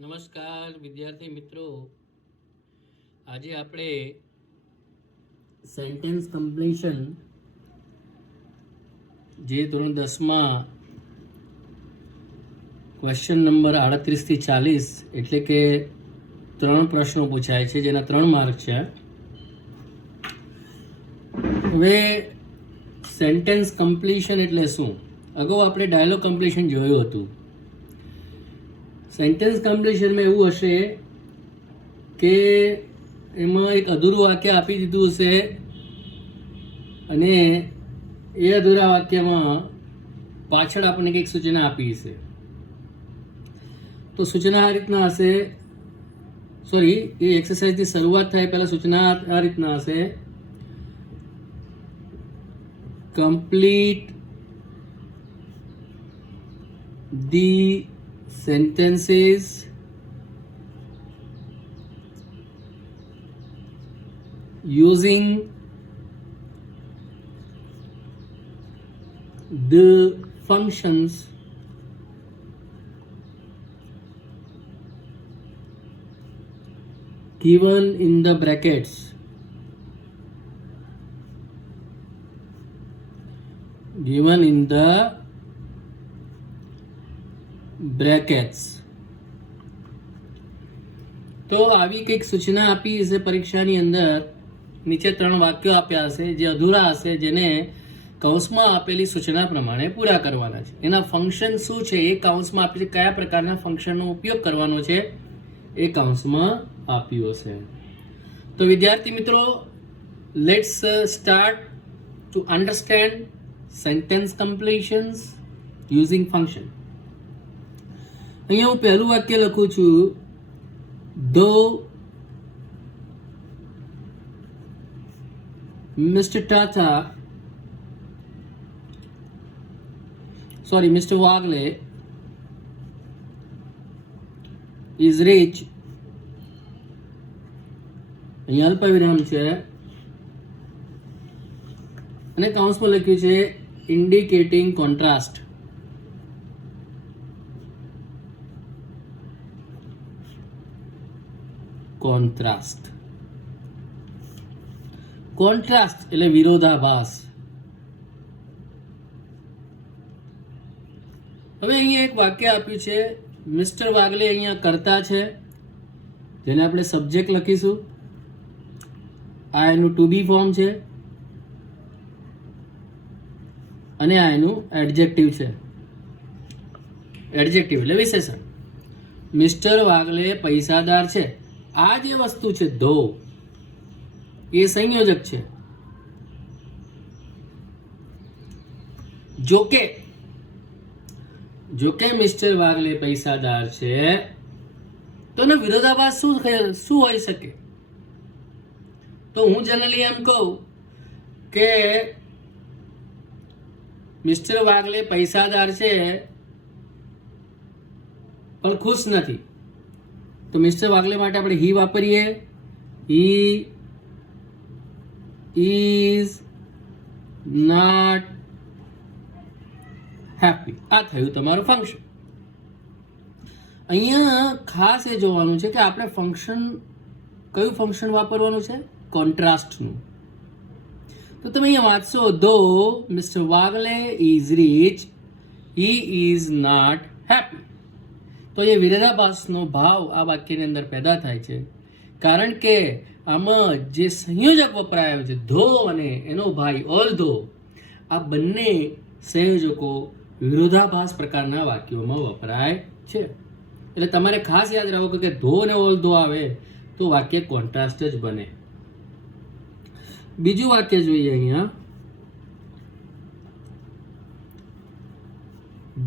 નમસ્કાર વિદ્યાર્થી મિત્રો, આજે આપણે સેન્ટેન્સ કમ્પ્લીશન જે ધોરણ 10માં ક્વેશ્ચન નંબર 38 થી 40 એટલે કે 3 પ્રશ્નો પૂછાય છે જેના 3 માર્ક છે. હવે સેન્ટેન્સ કમ્પ્લીશન એટલે શું? અગાઉ આપણે ડાયલોગ કમ્પ્લીશન જોયું હતું. સેન્ટેન્સ કમ્પ્લીશનમાં એવું હશે કે એમાં એક અધૂરું વાક્ય આપી દીધું હશે અને એ અધૂરા વાક્યમાં પાછળ આપણને કંઈક સૂચના આપી હશે. તો સૂચના આ રીતના હશે, એ એક્સરસાઇઝની શરૂઆત થાય પહેલાં સૂચના આ રીતના હશે: complete the sentences using the functions given in the brackets. Given in the brackets. તો આવી કંઈક સૂચના આપી હશે પરીક્ષાની અંદર. નીચે 3 વાક્યો આપ્યા હશે જે અધૂરા હશે, જેને કૌંસમાં આપેલી સૂચના પ્રમાણે પૂરા કરવાના છે. એના ફંક્શન શું છે એ કૌંસમાં આપી છે, કયા પ્રકારના ફંક્શનનો ઉપયોગ કરવાનો છે એ કૌંસમાં આપ્યું હશે. તો વિદ્યાર્થી મિત્રો, let's start to understand sentence completions using function. અહીંયા હું પહેલું વાક્ય લખું છું: ધો મિસ્ટર વાગલે ઇઝ રીચ. અહીંયા અલ્પવિરામ છે અને કૌંસમાં લખ્યું છે ઇન્ડિકેટિંગ કોન્ટ્રાસ્ટ. કોન્ટ્રાસ્ટ એટલે વિરોધાભાસ. હવે અહીંયા એક વાક્ય આપ્યું છે, મિસ્ટર વાગલે અહીંયા કર્તા છે, જેને આપણે સબ્જેક્ટ લખીશું. આ એનું ટુ બી ફોર્મ છે અને આ એનું એડજેક્ટિવ છે. એડજેક્ટિવ એટલે વિશેષણ. મિસ્ટર વાગલે પૈસાદાર છે. આ જે વસ્તુ છે ધો, એ સંયોજક છે. જોકે મિસ્ટર વાગલે પૈસાદાર છે, તો એનો વિરોધાભાસ શું હોઈ શકે? તો હું જનરલી એમ કહું કે મિસ્ટર વાગલે પૈસાદાર છે પણ ખુશ નથી. તો મિસ્ટર વાગલે માટે આપણે હી વાપરીએ. He is not happy. આ થયું તમારું ફંક્શન. અહીંયા ખાસ એ જોવાનું છે કે આપણે કયું ફંક્શન વાપરવાનું છે? કોન્ટ્રાસ્ટનું. તો તમે અહીંયા વાંચશો, though mister Wagle is rich, he is not happy. તો એ વિરોધાભાસનો ભાવ આ વાક્યની અંદર પેદા થાય છે, કારણ કે આમાં જે સંયોજક વપરાયો છે ધો અને એનો ભાઈ ઓલ ધો, આ બંને સંયોજકો વિરોધાભાસ પ્રકારના વાક્યોમાં વપરાય છે. એટલે તમારે ખાસ યાદ રાખો કે ધો અને ઓલ ધો આવે તો વાક્ય કોન્ટ્રાસ્ટ જ બને. બીજું વાક્ય જોઈએ અહીંયા,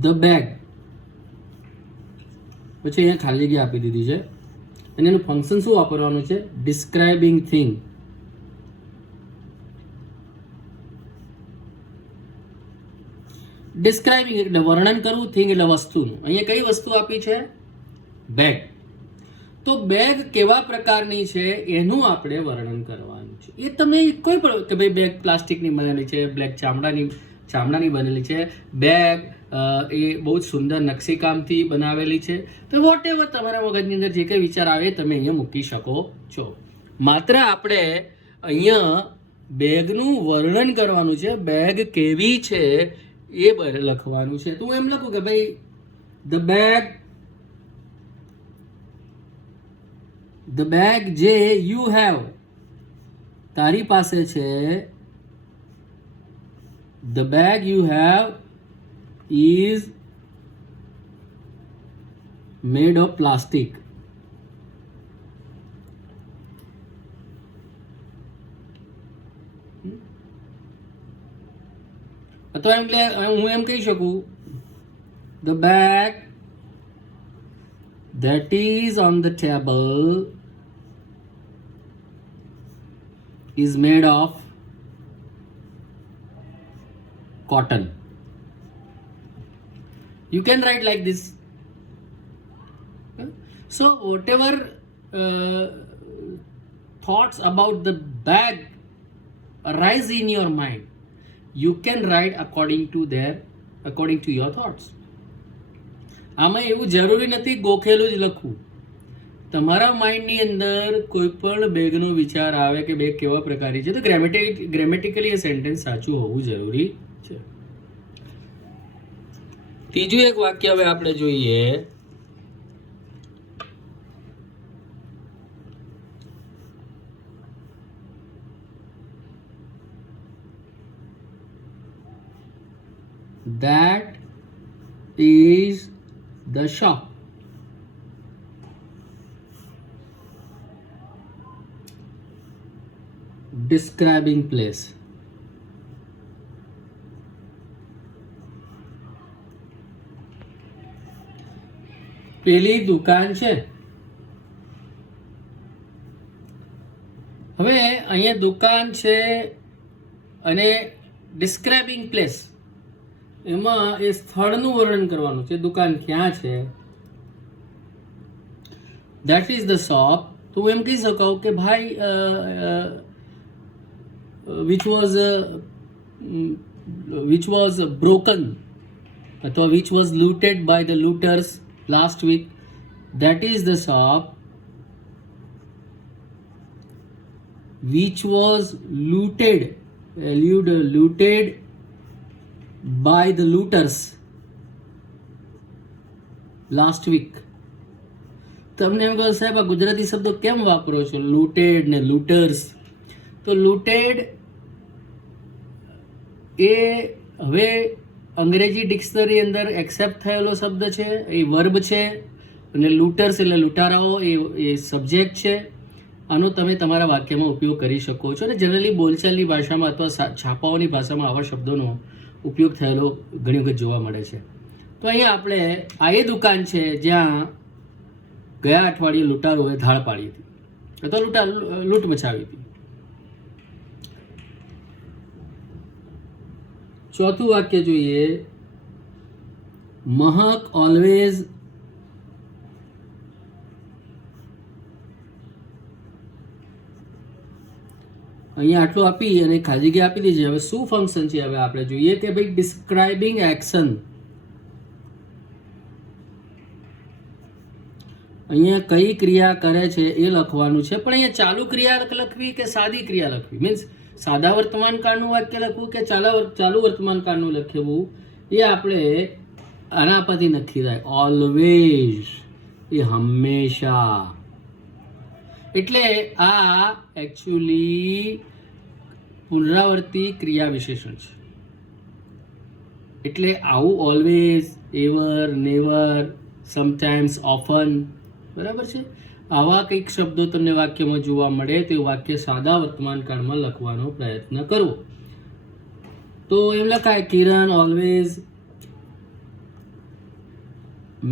ધ બેગ. પછી અહીંયા ખાલી જગ્યા આપી દીધી છે અને એનું ફંક્શન શું વાપરવાનું છે? Describing thing. ડિસ્ક્રાઇબિંગ એટલે વર્ણન કરવું, થિંગ એટલે વસ્તુનું. અહીંયા કઈ વસ્તુ આપી છે? બેગ. તો બેગ કેવા પ્રકારની છે એનું આપણે વર્ણન કરવાનું છે. એ તમે કોઈ પણ કે ભાઈ બેગ પ્લાસ્ટિકની બનેલી છે, બ્લેક ચામડાની બનેલી છે, બેગ એ બહુ જ સુંદર નકશીકામથી બનાવેલી છે. તો વોટ એવર તમારા મગજની અંદર જે કંઈ વિચાર આવે તમે અહીંયા મૂકી શકો છો. માત્ર આપણે અહીંયા બેગનું વર્ણન કરવાનું છે, બેગ કેવી છે એ લખવાનું છે. તો હું એમ લખું કે ભાઈ ધ બેગ જે યુ હેવ તારી પાસે છે, the bag you have is made of plastic. અથવા હું એમ કહી શકું the bag that is on the table is made of cotton. You can write like this. So whatever thoughts about the bag arise in your mind, you can write according to your thoughts. આમાં એવું જરૂરી નથી ગોખેલું જ લખવું. તમારા માઇન્ડની અંદર કોઈ પણ બેગનો વિચાર આવે કે બેગ કેવા પ્રકારની છે તો ગ્રેમેટિકલી એ સેન્ટેન્સ સાચું હોવું જરૂરી છે. ત્રીજું એક વાક્ય હવે આપણે જોઈએ. That is the shop. Describing place. પેલી દુકાન છે. હવે અહીંયા દુકાન છે અને ડિસ્ક્રાઇબિંગ પ્લેસ એમાં એ સ્થળનું વર્ણન કરવાનું છે. દુકાન ક્યાં છે? That is the shop. તો હું એમ કહી શકું કે ભાઈ which was broken અથવા which was looted by the looters last week. That is the shop which was looted by the looters last week. તમને એમ કહો સાહેબ આ ગુજરાતી શબ્દો કેમ વાપરો છો, લૂટેડ ને લૂટર્સ? તો લૂટેડ એ હવે અંગ્રેજી ડિક્શનરી અંદર એક્સેપ્ટ થયેલો શબ્દ છે, એ વર્બ છે, અને લૂટર્સ એટલે લૂંટારાઓ એ સબ્જેક્ટ છે. આનો તમે તમારા વાક્યમાં ઉપયોગ કરી શકો છો અને જનરલી બોલચાલની ભાષામાં અથવા છાપાઓની ભાષામાં આવા શબ્દોનો ઉપયોગ થયેલો ઘણી વખત જોવા મળે છે. તો અહીંયા આપણે આ એ દુકાન છે જ્યાં ગયા અઠવાડિયે લૂંટારોએ ધાડ પાડી હતી અથવા લૂંટ મચાવી હતી. ચોથું વાક્ય જોઈએ. મહક ઓલવેઝ અહીંયા આટલું આપી અને ખાલી જગ્યા આપી દીધી. હવે શું ફંક્શન છે હવે આપણે જોઈએ કે ભાઈ ડિસ્ક્રાઇબિંગ એક્શન. અહીંયા કઈ ક્રિયા કરે છે એ લખવાનું છે. પણ અહીંયા ચાલુ ક્રિયા લખવી કે સાદી ક્રિયા લખવી, મીન્સ સાદા વર્તમાન કાળનું વાક્ય લખવું કે ચાલુ વર્તમાન કાળનું લખવું એ આપણે આના પરથી નક્કી થાય. ઓલવેઝ એ હંમેશા. એટલે આ એકચ્યુઅલી પુનરાવર્તી ક્રિયા વિશેષણ છે. એટલે આવું always, ever, never, sometimes, often, બરાબર છે, આવા કંઈક શબ્દો તમને વાક્યમાં જોવા મળે તો વાક્ય સાદા વર્તમાન કાળમાં લખવાનો પ્રયત્ન કરવો. તો એમ લખાય કિરણ always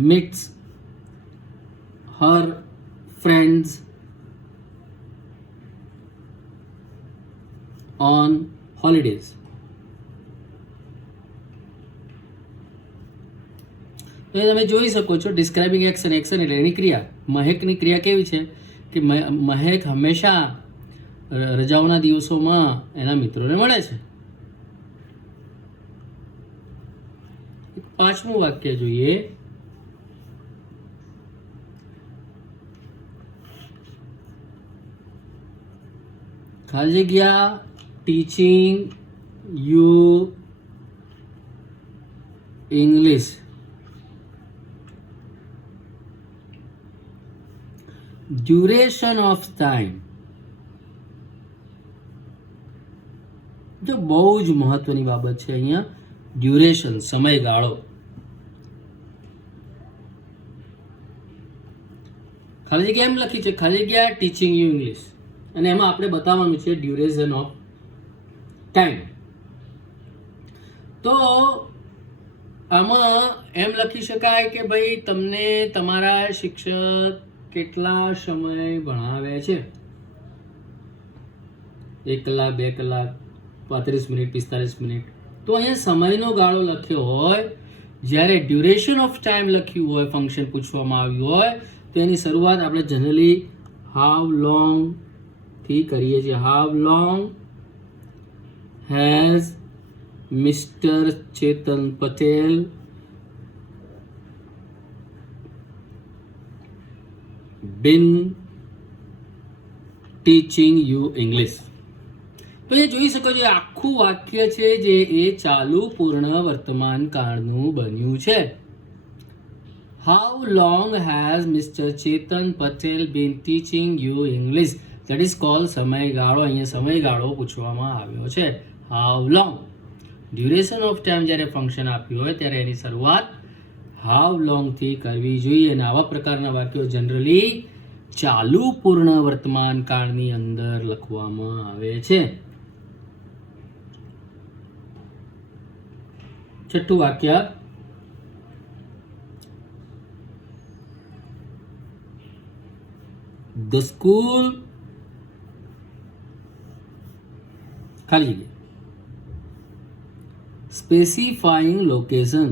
meets her friends on holidays. તો તમે જોઈ શકો છો ડિસ્ક્રાઇબિંગ એક્શન એટલે એની ક્રિયા. મહેકની ક્રિયા કેવી છે કે મહેક હંમેશા રજાઓના દિવસોમાં એના મિત્રોને મળે છે. પાંચમું વાક્ય જોઈએ. ખાલી જગ્યા teaching you English. Duration of time. જો બહુ જ મહત્વની બાબત છે અહીંયા, ડ્યુરેશન, સમયગાળો. ખાલી જગ્યા એમ લખી છે, ખાલી જગ્યા ટીચિંગ યુ ઇંગ્લિશ, અને એમાં આપણે બતાવવાનું છે ડ્યુરેશન ઓફ ટાઈમ. તો આમાં એમ લખી શકાય કે ભાઈ તમને તમારા શિક્ષક કેટલા સમય ભણાવે છે. 1 કલાક, 2 કલાક, 35 મિનિટ, 45 મિનિટ. તો અહીંયા સમયનો ગાળો લખ્યો હોય, જ્યારે ડ્યુરેશન ઓફ ટાઈમ લખ્યું હોય, ફંક્શન પૂછવામાં આવ્યું હોય, તો એની શરૂઆત આપણે જનરલી હાઉ લોંગ થી કરીએ છીએ. How long has mister Chetan Patel been teaching you English. તો એ જોઈ શકો છો, આખું વાક્ય છે જે એ ચાલુ પૂર્ણ વર્તમાન કાળનું બન્યું છે. How long has Mr. Chetan Patel been teaching you English? That is called સમયગાળો. અહીંયા સમયગાળો પૂછવામાં આવ્યો છે. How long. Duration of time જ્યારે ફંક્શન આપ્યું હોય ત્યારે એની શરૂઆત હાઉ લોંગ થી કરવી જોઈએ. અને આવા પ્રકારના વાક્યો જનરલી ચાલુ પૂર્ણ વર્તમાન કાળની અંદર લખવામાં આવે છે. છઠ્ઠું વાક્ય, ધ સ્કૂલ ખાલી જગ્યા સ્પેસિફાઈંગ લોકેશન.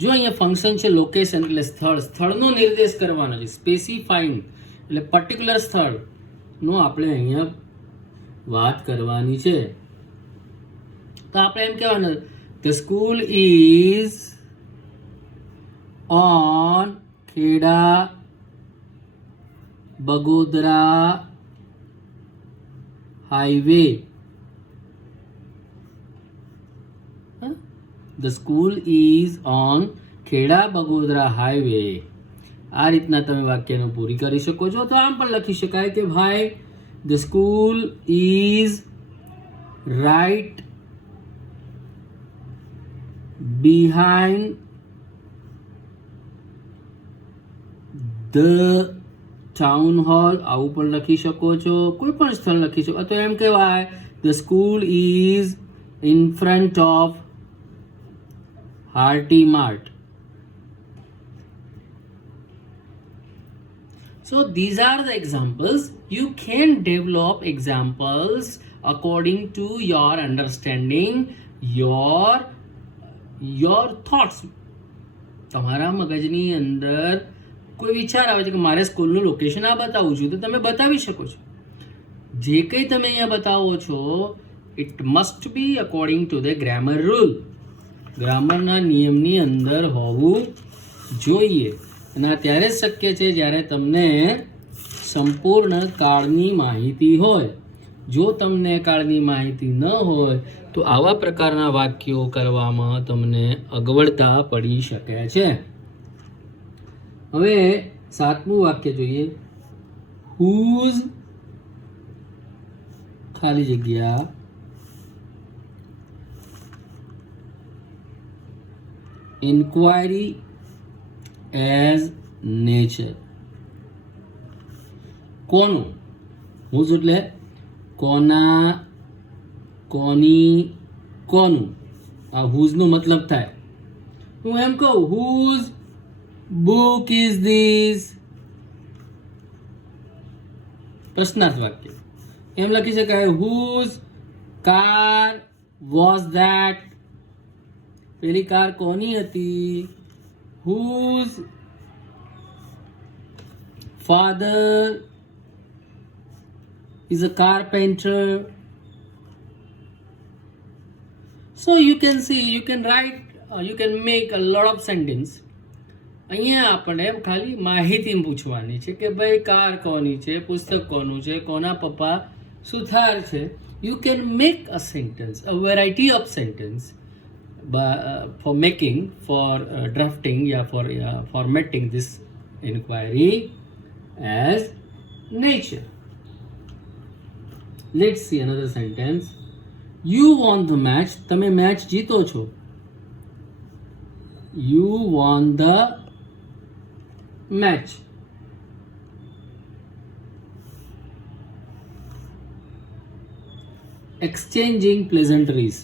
જો અહીંયા ફંક્શન છે લોકેશન એટલે સ્થળ, સ્થળનો નિર્દેશ કરવાનો છે. સ્પેસિફાઈંગ એટલે પર્ટિક્યુલર સ્થળનો આપણે અહીંયા વાત કરવાની છે. તો આપણે એમ કહેવાનું, the school is on Kheda Bagodara highway. The school is on Kheda Bagodara highway. આ રીતના તમે વાક્યને પૂરી કરી શકો છો. તો આમ પણ લખી શકાય કે ભાઈ the school is right behind the town hall. આવું પણ લખી શકો છો, કોઈ પણ સ્થળ લખી શકો. તો એમ કહેવાય the school is in front of Hearty Mart. So these are the examples. You can develop examples according to your understanding, your thoughts. તમારા મગજની અંદર કોઈ વિચાર આવે છે કે મારે સ્કૂલનું લોકેશન આ બતાવું છું, તો તમે બતાવી શકો છો. જે કંઈ તમે અહીંયા બતાવો છો, it must be according to the grammar rule. ગ્રામરના નિયમની અંદર હોવું જોઈએ. અને આ ત્યારે જ શક્ય છે જ્યારે તમને સંપૂર્ણ કાળની માહિતી હોય. જો તમને કાળની માહિતી ન હોય તો આવા પ્રકારના વાક્યો કરવામાં તમને અગવડતા પડી શકે છે. હવે 7મું વાક્ય જોઈએ. હુઝ ખાલી જગ્યા inquiry as nature. કોનું, હુઝ એટલે કોના, કોની, કોનું. આ હુઝનો મતલબ થાય, હું એમ કહું હુઝ બુક ઇઝ ધીસ. પ્રશ્નાર્થ વાક્ય એમ લખી શકાય, હુઝ કાર વોઝ ધેટ. પેલી કાર કોની હતી? Whose father is a carpenter. So you can see, you can write, you can make a lot of sentence. અહીંયા આપણે ખાલી માહિતી પૂછવાની છે કે ભાઈ કાર કોની છે, પુસ્તક કોનું છે, કોના પપ્પા સુથાર છે. You can make a sentence, a variety of sentence for making, for drafting, for formatting this inquiry as nature. Let's see another sentence. You won the match. તમે મેચ જીતો છો. You won the match. Exchanging pleasantries.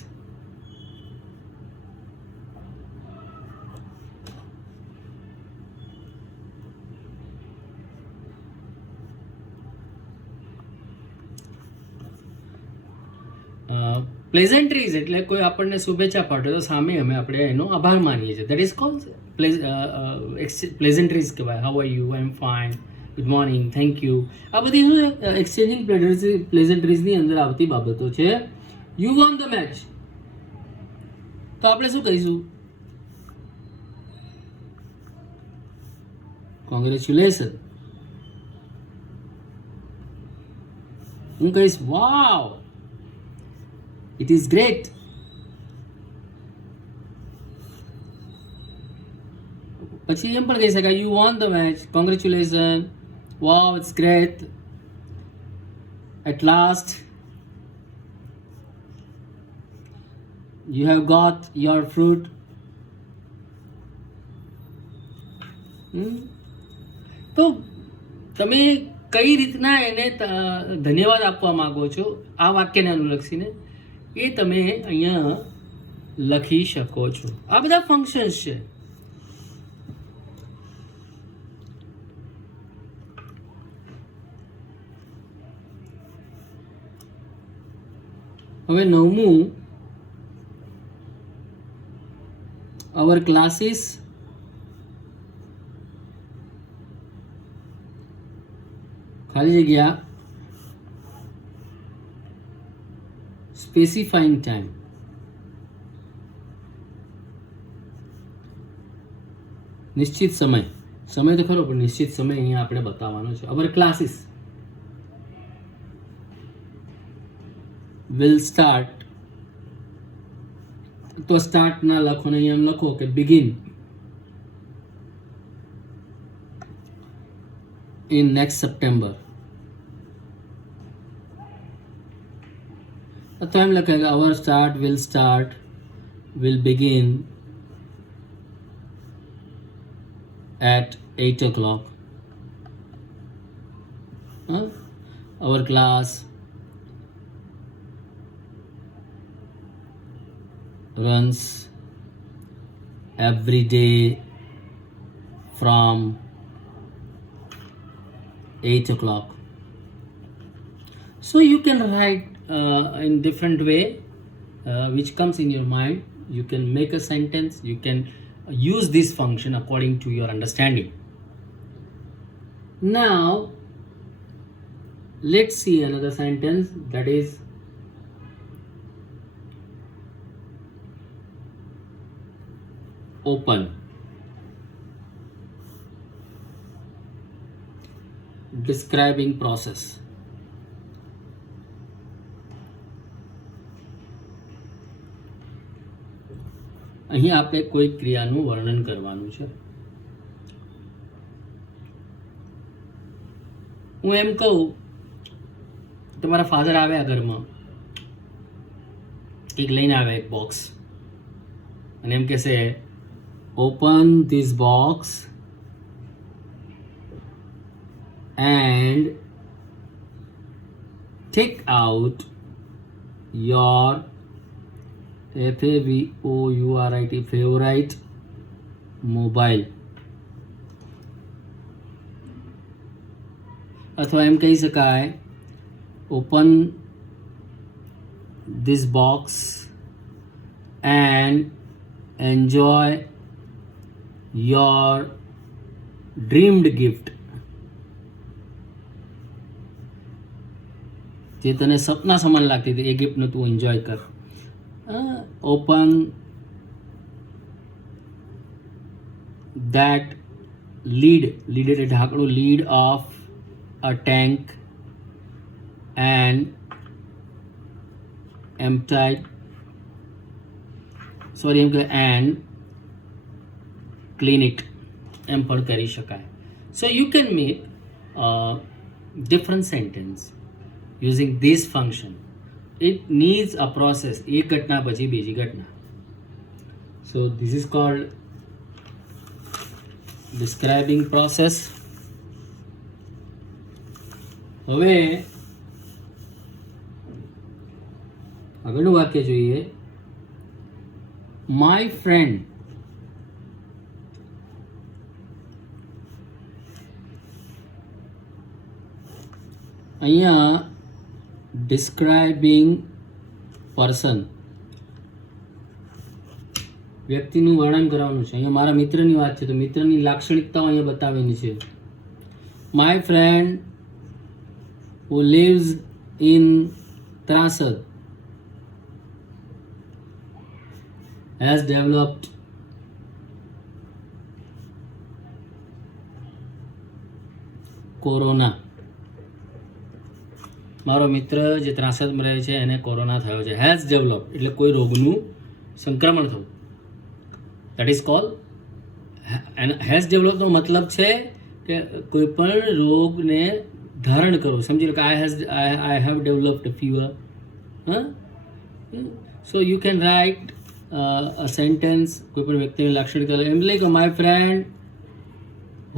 પ્લેઝન્ટ્રીઝ એટલે કોઈ આપણને શુભેચ્છા પાઠવે તો સામે આપણે એનો આભાર માનીએ છીએ. દેટ ઇઝ કોલ્ડ પ્લેઝન્ટ્રીઝ કહેવાય. How are you? I am fine, good morning, thank you. આ બધી શું એક્સચેન્જિંગ પ્લેઝન્ટ્રીઝની અંદર આવતી બાબતો છે. યુ વોન ધ મેચ, તો આપણે શું કહીશું? કોંગ્રેચ્યુલેશન. હું કહીશ વાવ, it is great. પછી એમ પણ કહી શકાય, you won the match, congratulations, wow, it's great, at last you have got your fruit. તો તમે કઈ રીતના એને ધન્યવાદ આપવા માંગો છો આ વાક્યને અનુલક્ષીને, એ તમે અહીંયા લખી શકો છો. આ બધા ફંક્શન્સ છે. હવે 9મું, our classes ખાલી જગ્યા specifying time. નિશ્ચિત સમય, સમય તો ખરો પણ નિશ્ચિત સમય અહીંયા આપણે બતાવવાનો છે. અવર ક્લાસીસ will start, તો સ્ટાર્ટ ના લખો ને અહીંયા એમ લખો કે begin in next September. તો એમ લખાય કે our start will begin at 8 o'clock. Our class runs every day from 8 o'clock. So you can write in different way which comes in your mind. You can make a sentence, you can use this function according to your understanding. Now let's see another sentence, that is open. Describing process. અહીં આપણે કોઈ ક્રિયાનું વર્ણન કરવાનું છે. હું એમ કહું, તમારા father આવ્યા ઘરમાં, કંઈક લઈને આવ્યા એક બોક્સ, અને એમ કહેશે open this box and take out your favorite favorite mobile. અથવા એમ કહી શકાય open this box and enjoy your dreamed gift. જે તને સપના સમાન લાગતી હતી એ ગિફ્ટને તું એન્જોય કર. ઓપન that lid એટલે ઢાંકણું, lid of a tank and emptied, sorry એમ કે and clean it એમ પણ કરી શકાય. So you can make a different sentence using this function. It needs a process. એક ઘટના પછી બીજી ઘટના. So this is called describing process. હવે આગળનું વાક્ય જોઈએ. My friend અહીંયા ડિસ્ક્રાઇબિંગ પર્સન, વ્યક્તિનું વર્ણન કરવાનું છે. અહીંયા મારા મિત્રની વાત છે તો મિત્રની લાક્ષણિકતાઓ અહીંયા બતાવેલી છે. My friend who lives in Trasad has developed corona. મારો મિત્ર જે ત્રાસદમાં રહે છે એને કોરોના થયો છે. હેઝ ડેવલપ એટલે કોઈ રોગનું સંક્રમણ થવું. દેટ ઇઝ કોલ હેઝ ડેવલપનો મતલબ છે કે કોઈ પણ રોગને ધારણ કરવું. સમજી લો કે I have developed fever. So you can write a sentence કોઈ પણ વ્યક્તિની લાક્ષણિકતા એમ like my friend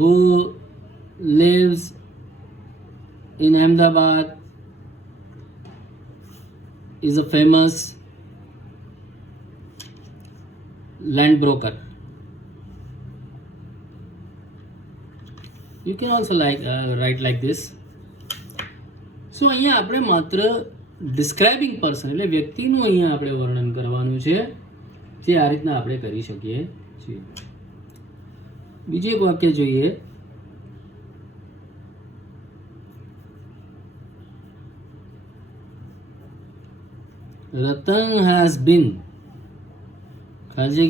who lives in Ahmedabad is a famous land broker. You can also write like this. So અહીંયા આપણે માત્ર ડિસ્ક્રાઇબિંગ પર્સન એટલે વ્યક્તિનું અહીંયા આપણે વર્ણન કરવાનું છે, જે આ રીતના આપણે કરી શકીએ છીએ. બીજું એક વાક્ય જોઈએ. Ratan has been ખાલી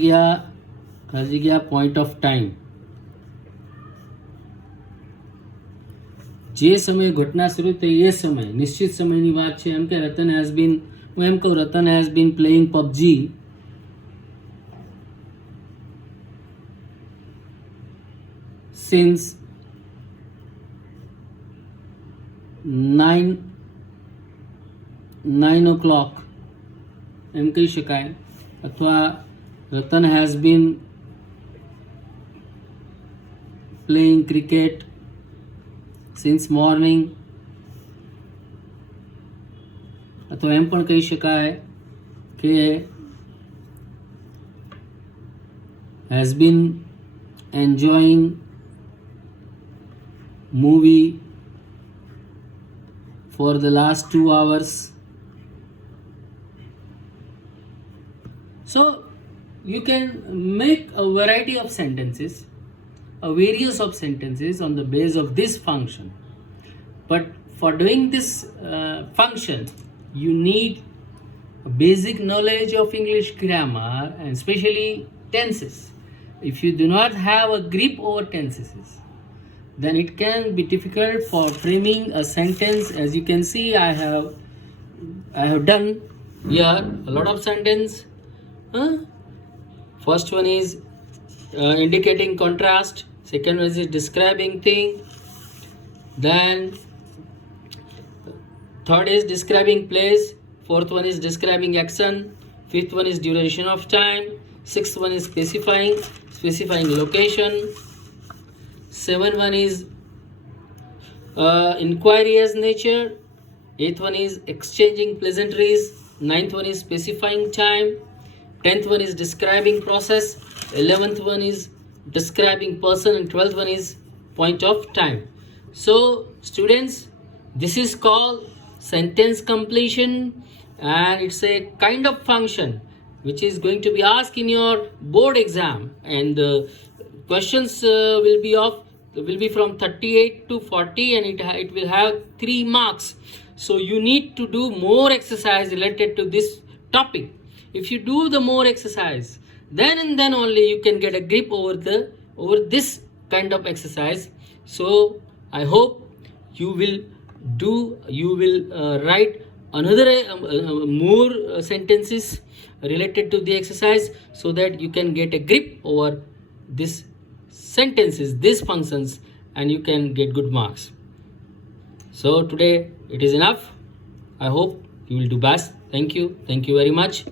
જગ્યા point of time. જે સમયે ઘટના શરૂ થઈ એ સમય નિશ્ચિત સમયની વાત છે. એમ કે રતન હેઝ બીન, હું એમ કહું Ratan has been playing PUBG since 9 o'clock એમ કહી શકાય. અથવા Ratan has been playing cricket since morning. અથવા એમ પણ કહી શકાય કે has been enjoying movie for the last 2 hours. So you can make a variety of sentences, a various of sentences on the base of this function. But for doing this function, you need a basic knowledge of English grammar and especially tenses. If you do not have a grip over tenses, then it can be difficult for framing a sentence. As you can see, I have done here a lot of sentence. First one is indicating contrast. Second one is describing thing. Then third is describing place. Fourth one is describing action. Fifth one is duration of time. Sixth one is specifying location. 7th one is inquiry as nature. 8th one is exchanging pleasantries. 9th one is specifying time. 10th one is describing process. 11th one is describing person, and 12th one is point of time. So students, this is called sentence completion, and it's a kind of function which is going to be asked in your board exam, and the questions will be from 38 to 40, and it will have 3 marks. So you need to do more exercise related to this topic. If you do the more exercise, then and then only you can get a grip over this kind of exercise. So I hope you will write another more sentences related to the exercise, so that you can get a grip over this sentences, these functions, and you can get good marks. So today it is enough. I hope you will do best. Thank you very much.